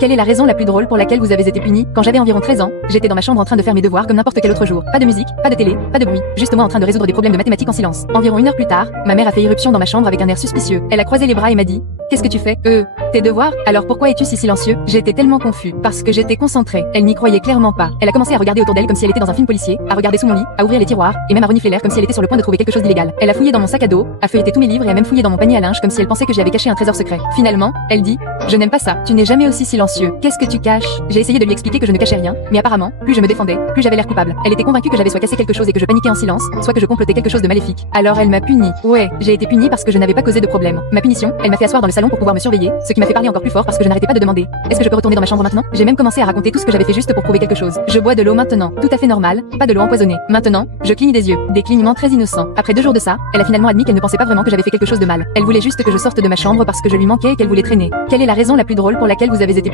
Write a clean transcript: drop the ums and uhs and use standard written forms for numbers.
Quelle est la raison la plus drôle pour laquelle vous avez été puni? Quand j'avais environ 13 ans, j'étais dans ma chambre en train de faire mes devoirs comme n'importe quel autre jour. Pas de musique, pas de télé, pas de bruit, juste moi en train de résoudre des problèmes de mathématiques en silence. Environ 1 heure plus tard, ma mère a fait irruption dans ma chambre avec un air suspicieux. Elle a croisé les bras et m'a dit: qu'est-ce que tu fais? Tes devoirs? Alors pourquoi es-tu si silencieux? J'étais tellement confus. Parce que j'étais concentrée. Elle n'y croyait clairement pas. Elle a commencé à regarder autour d'elle comme si elle était dans un film policier, à regarder sous mon lit, à ouvrir les tiroirs, et même à renifler l'air comme si elle était sur le point de trouver quelque chose d'illégal. Elle a fouillé dans mon sac à dos, a feuilleté tous mes livres et a même fouillé dans mon panier à linge comme si elle pensait que j'y avais caché un trésor secret. Finalement, elle dit: je n'aime pas ça. Tu n'es jamais aussi silencieux. Qu'est-ce que tu caches? J'ai essayé de lui expliquer que je ne cachais rien, mais apparemment, plus je me défendais, plus j'avais l'air coupable. Elle était convaincue que j'avais soit cassé quelque chose et que je paniquais en silence, soit que je complotais quelque chose de maléfique. Alors elle m'a puni. Ouais, j'ai été punie parce que je n'avais pas causé de problème. Ma punition, elle m'a fait asseoir dans le salon pour pouvoir me surveiller, ce qui m'a fait parler encore plus fort parce que je n'arrêtais pas de demander: est-ce que je peux retourner dans ma chambre maintenant? J'ai même commencé à raconter tout ce que j'avais fait juste pour prouver quelque chose. Je bois de l'eau maintenant, tout à fait normal, pas de l'eau empoisonnée. Maintenant, je cligne des yeux, des clignements très innocents. Après 2 jours de ça, elle a finalement admis qu'elle ne pensait pas vraiment que j'avais fait quelque chose de mal. Elle voulait juste que je sorte de ma chambre parce que je lui manquais et qu'elle voulait traîner. Quelle est la raison la plus drôle pour laquelle vous avez été